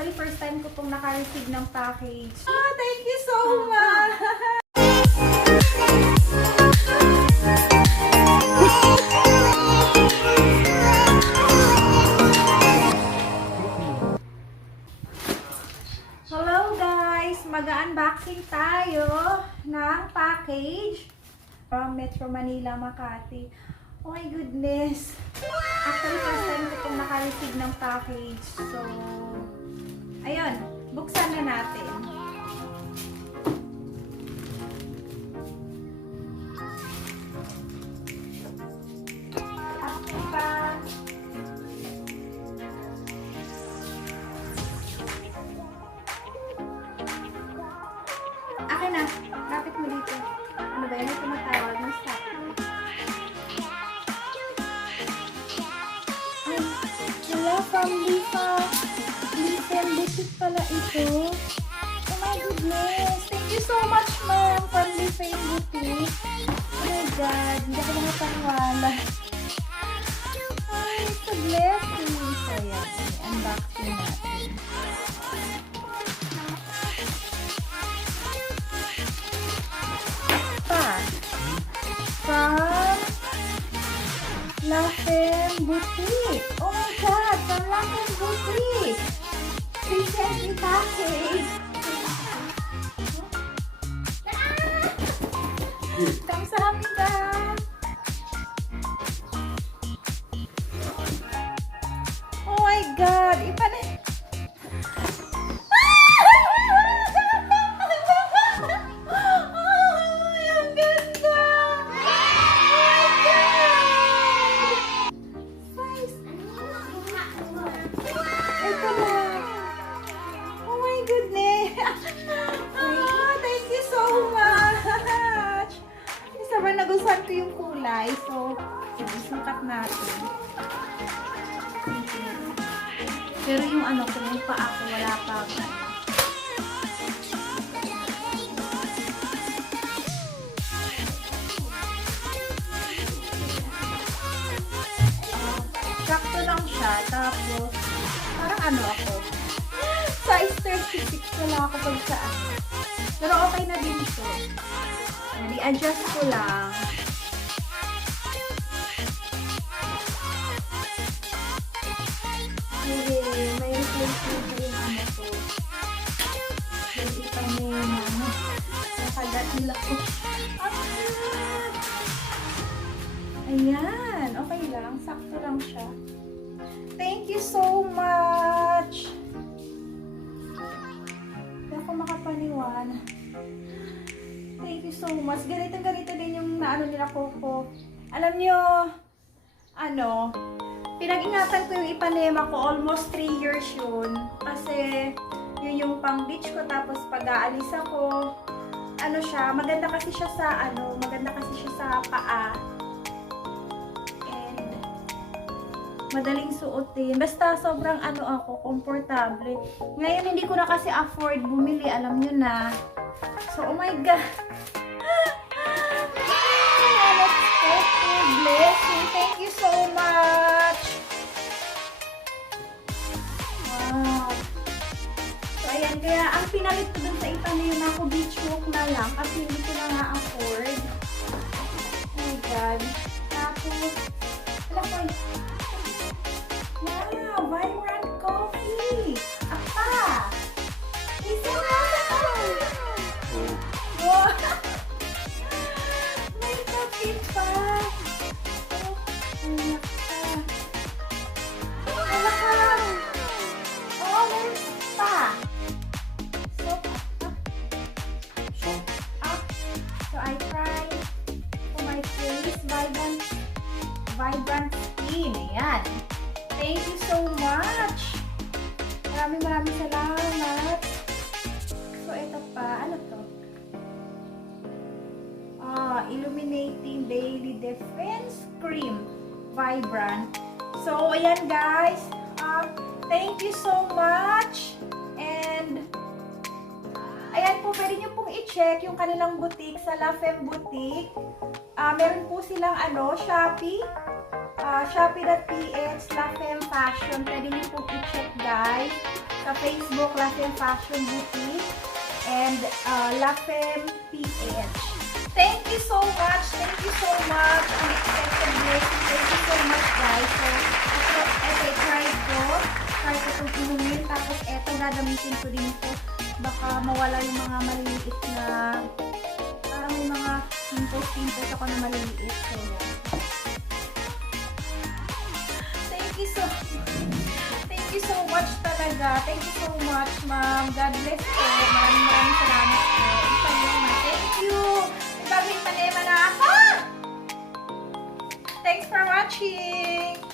Actually, first time ko pong naka-receive ng package. Oh, thank you so much! Hello guys! Mag-unboxing tayo ng package from Metro Manila, Makati. Oh my goodness! Actually, first time ko pong naka-receive ng package. So, ayun, buksan na natin. Akin pa. Akin na, lapit mo dito. Ano ba yun? May tumatawag na stop. Wala, from Lifem Boutique pala ito. Oh my goodness. Thank you so much, ma'am, from Lifem Boutique. Oh my God. Hindi ako makapaniwala. Ay, it's a blessing. So, yan. I-unboxing natin. Pa. From Lifem Boutique. Oh my God, from Lifem Boutique. Recently packaged. Kamsahamnida. Oh my God, iba na. Ay, ang ganda. Ito na. Oh my goodness. Oh, thank you so much. Sobrang nagustuhan ko yung kulay. So, sukat natin. Pero yung ano ko, yung paa ko, wala pa. Sakto lang siya. Tapos, parang ano ako. Size 36 wala ako pag saan. Pero okay na din ito. I-adjust ko lang. May replacement ko yung ano ko. Yung ipa may nakagat nila ko. Ayan. Okay lang. Sakto lang siya. Thank you so much. Hindi ako makapaniwala. Thank you so much. Ganito din yung naano nila Coco. Alam nyo, ano, pinag-ingatan ko yung Ipanema ko. Almost 3 years yun. Kasi, yun yung pang beach ko. Tapos, pag-aalis ako, ano siya, maganda kasi siya sa paa. And, madaling suotin. Basta, sobrang ano ako, komportable. Ngayon, hindi ko na kasi afford bumili. Alam nyo na. So, oh my God. Unexpected blessing. Thank you so much. Wow. So, ayan. Kaya, ang pinalit ko dun sa Ipanema ko, beach walk na lang. Kasi hindi ko na nga-afford. Oh my God. Tapos, wala ko. Wow! Vibrant coffee! Apa! Isa na! Wow! May kape pa! Oh, anak ka! Anak ka! Oo, meron pa! So I tried for my face, vibrant skin. Ayan. Thank you so much! Maraming salamat! So, ito pa. Ano to? Illuminating Daily Defense Cream. Vibrant. So, ayan guys. Thank you so much. And, ayan po, pwede nyo pong i-check yung kanilang boutique sa Lifem Boutique. Meron po silang Shopee. Shopee.ph/Lifem Fashion. Pwede nyo pong i-check guys. sa Facebook, Lafem Fashion Boutique, and Lafem PH. Thank you so much. Thank you so much. Unexpected blessing. Thank you so much, guys. So, ito, try ko itong inumin. Tapos, ito, gagamitin ko din ito. Baka mawala yung mga maliliit na, parang yung mga pimples ako na maliliit. So, yan. Thank you so much talaga. Thank you so much, ma'am. God bless po. Maraming salamat po. Thank you. May bagay panema na ako. Thanks for watching.